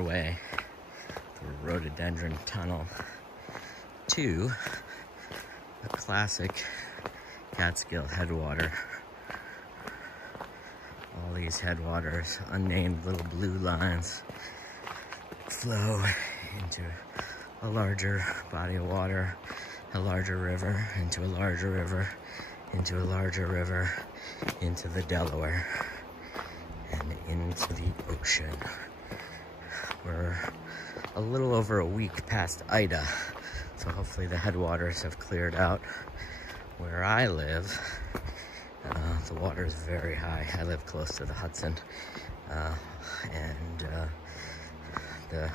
our way through a rhododendron tunnel to a classic Catskill headwater. All these headwaters, unnamed little blue lines, flow into a larger body of water, a larger river, into a larger river, into a larger river, into the Delaware, and into the ocean. We're a little over a week past Ida, so hopefully the headwaters have cleared out. Where I live, the water is very high. I live close to the Hudson, and the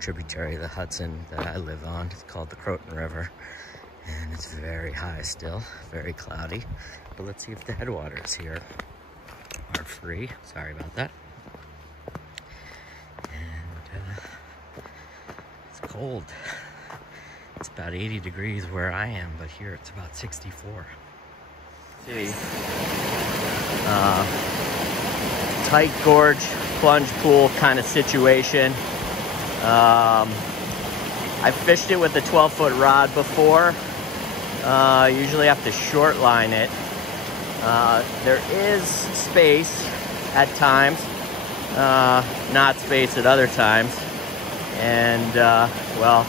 tributary of the Hudson that I live on is called the Croton River, and it's very high still, very cloudy. But let's see if the headwaters here are free. Sorry about that. And it's cold. It's about 80 degrees where I am, but here it's about 64. See, tight gorge, plunge pool kind of situation. I fished it with a 12-foot rod before. Usually have to short line it. There is space at times, not space at other times. And, well,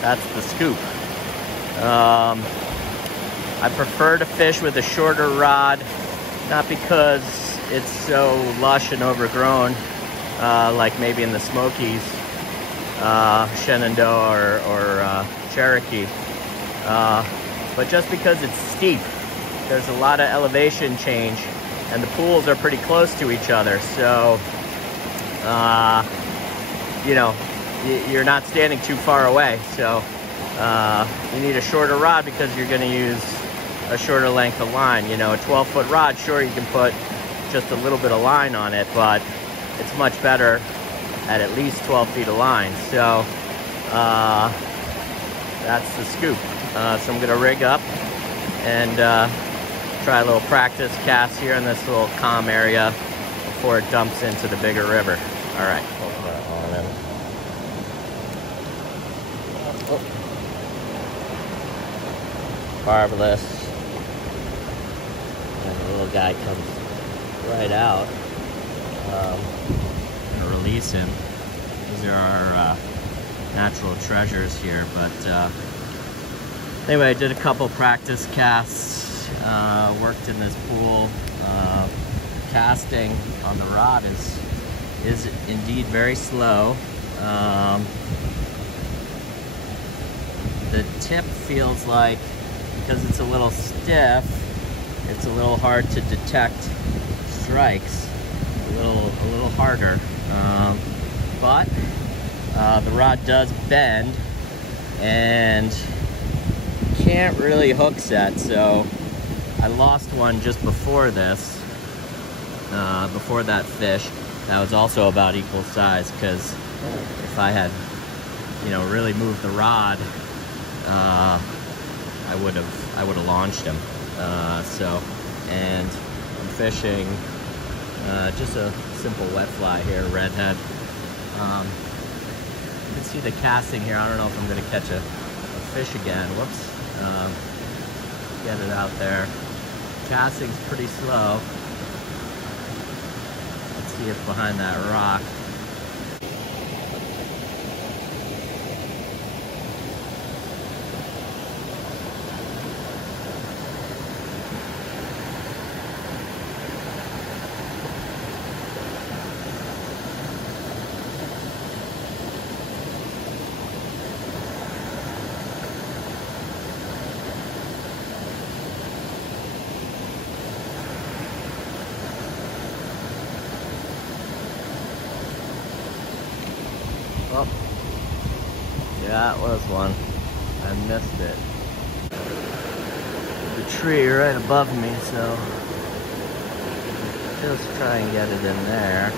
that's the scoop. I prefer to fish with a shorter rod, not because it's so lush and overgrown, like maybe in the Smokies, Shenandoah or Cherokee, but just because it's steep. There's a lot of elevation change, and the pools are pretty close to each other, so you know, you're not standing too far away. So you need a shorter rod because you're going to use a shorter length of line. You know, a 12-foot rod, sure, you can put just a little bit of line on it, but it's much better at least 12 feet of line. So that's the scoop. So I'm going to rig up and try a little practice cast here in this little calm area before it dumps into the bigger river. All right. Barbless. And the little guy comes right out. I'm gonna release him. These are our natural treasures here, but anyway, I did a couple practice casts, worked in this pool. Casting on the rod is indeed very slow. The tip feels like, because it's a little stiff, it's a little hard to detect strikes, a little harder. But the rod does bend and can't really hook set, so I lost one just before this, before that fish. That was also about equal size, because if I had, you know, really moved the rod, I would have launched him. And I'm fishing just a simple wet fly here, redhead. You can see the casting here. I don't know if I'm going to catch a fish again. Whoops. Get it out there. Casting's pretty slow. Let's see if behind that rock. Oh, yeah, that was one. I missed it. The tree right above me, so just try and get it in there.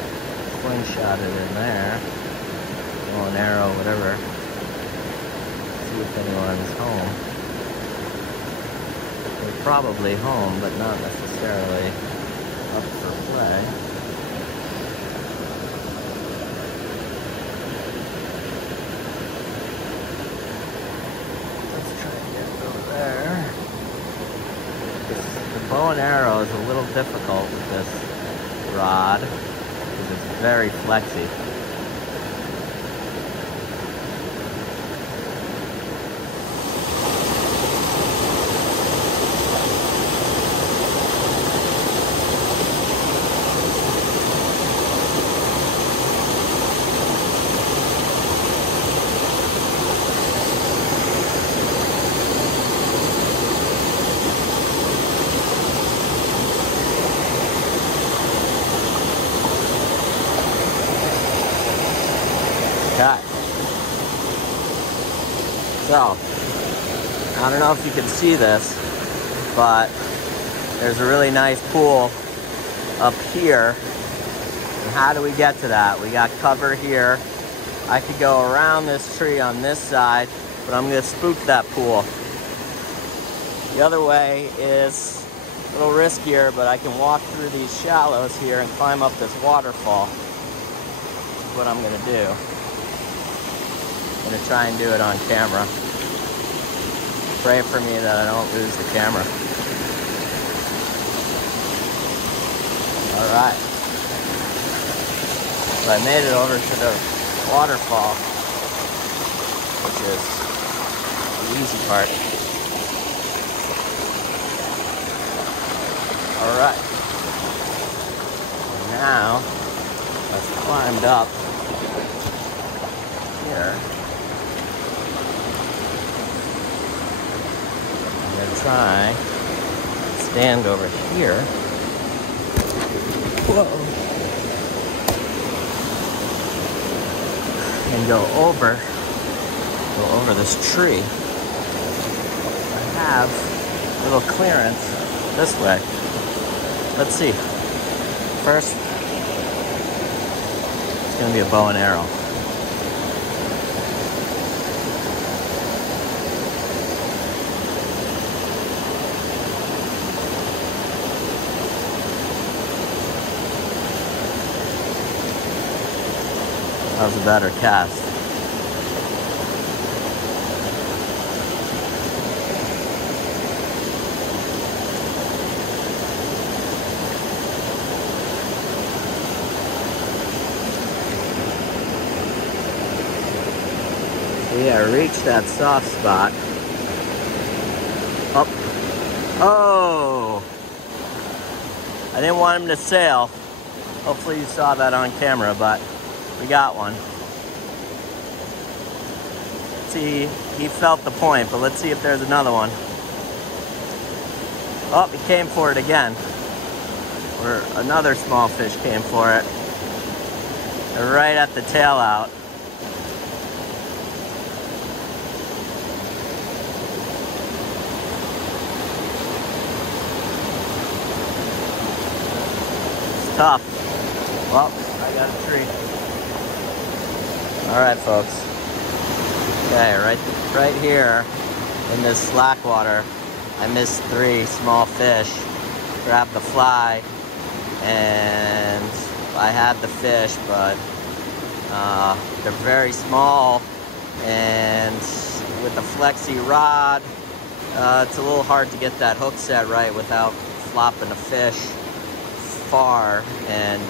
Slingshot it in there. Bow and arrow, whatever. See if anyone's home. They're probably home, but not necessarily up for play. bow and arrow is a little difficult with this rod because it's very flexy. Okay. So, I don't know if you can see this, but there's a really nice pool up here. And how do we get to that? We got cover here. I could go around this tree on this side, but I'm gonna spook that pool. The other way is a little riskier, but I can walk through these shallows here and climb up this waterfall. That's what I'm gonna do. I'm gonna try and do it on camera. Pray for me that I don't lose the camera. All right. So I made it over to the waterfall, which is the easy part. All right. Now, I've climbed up here. I'm gonna try and stand over here. Whoa. And go over this tree. I have a little clearance this way. Let's see. First, it's gonna be a bow and arrow. That was a better cast. Yeah, I reached that soft spot. Up. Oh! I didn't want him to sail. Hopefully you saw that on camera, but we got one. See, he felt the point, but let's see if there's another one. Oh, he came for it again. Or another small fish came for it. They're right at the tail out. It's tough. Well, I got a tree. All right, folks. Okay, right here in this slack water, I missed 3 small fish. Grabbed the fly, and I had the fish, but they're very small, and with the flexi rod, it's a little hard to get that hook set right without flopping a fish far. And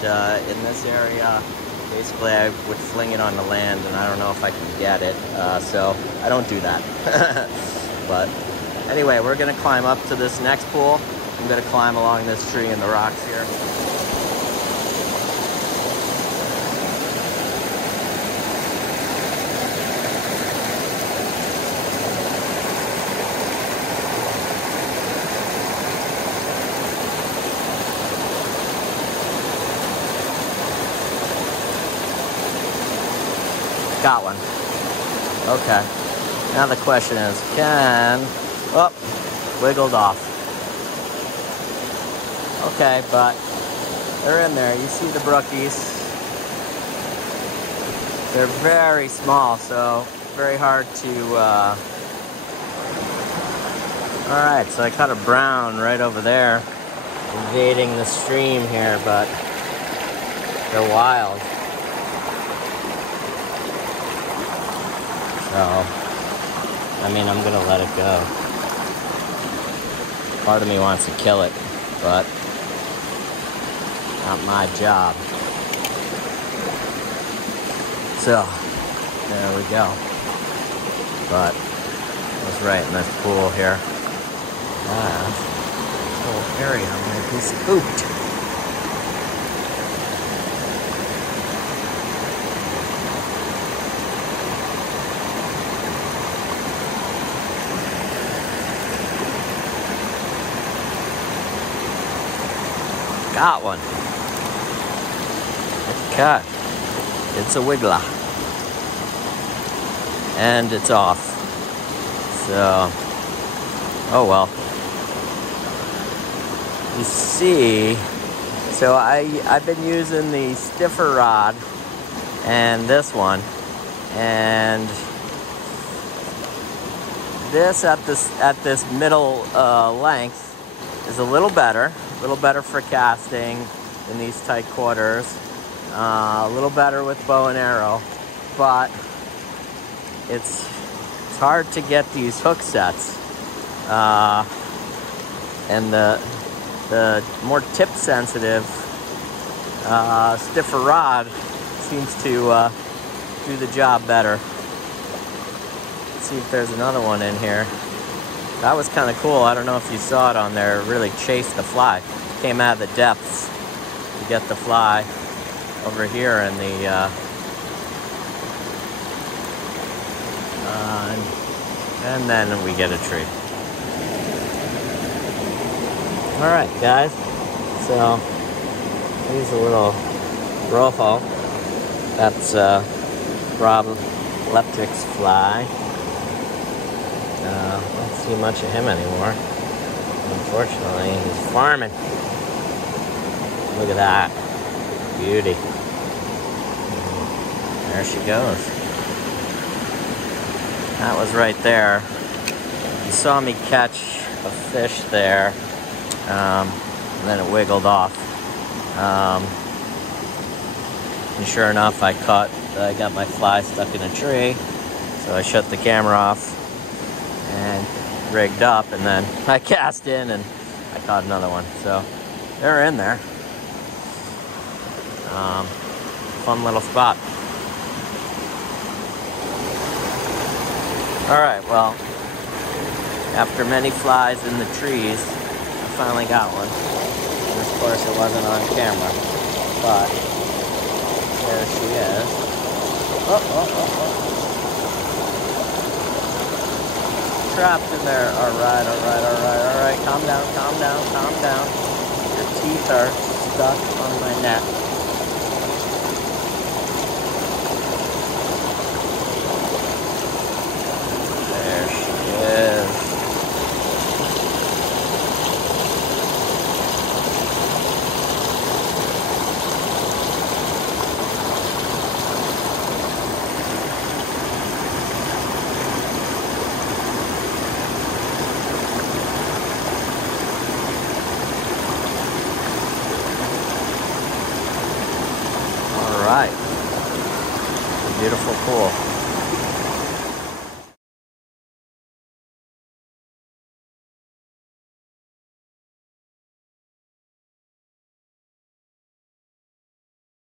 in this area, basically I would fling it on the land, and I don't know if I can get it, so I don't do that. But anyway, we're gonna climb up to this next pool. I'm gonna climb along this tree in the rocks here. Got one. Okay. Now the question is, oh, wiggled off. Okay, but they're in there. You see the brookies. They're very small, so very hard to, all right, so I caught a brown right over there, invading the stream here, but they're wild. So, I mean, I'm gonna let it go. Part of me wants to kill it. but not my job. So, there we go. But I was right in this pool here. This whole area might be spooked. Got one. Okay. It's a wiggler. And it's off. So, oh well. You see, so I've been using the stiffer rod and this one, and this at this middle length is a little better for casting in these tight quarters, a little better with bow and arrow, but it's hard to get these hook sets, and the more tip sensitive stiffer rod seems to do the job better. Let's see if there's another one in here. That was kind of cool. I don't know if you saw it on there. It really chased the fly. Came out of the depths to get the fly over here in the and then we get a treat. All right, guys. So here's a little rojo. That's Rob Leptric's fly. Don't see much of him anymore. Unfortunately, he's farming. Look at that. Beauty. There she goes. That was right there. You saw me catch a fish there. And then it wiggled off. And sure enough, I got my fly stuck in a tree. So I shut the camera off and rigged up, and then I cast in and I caught another one. So they're in there. Fun little spot. All right, well, after many flies in the trees, I finally got one. And of course it wasn't on camera, but there she is. Oh. Trapped in there. All right. Calm down. Your teeth are stuck on my neck.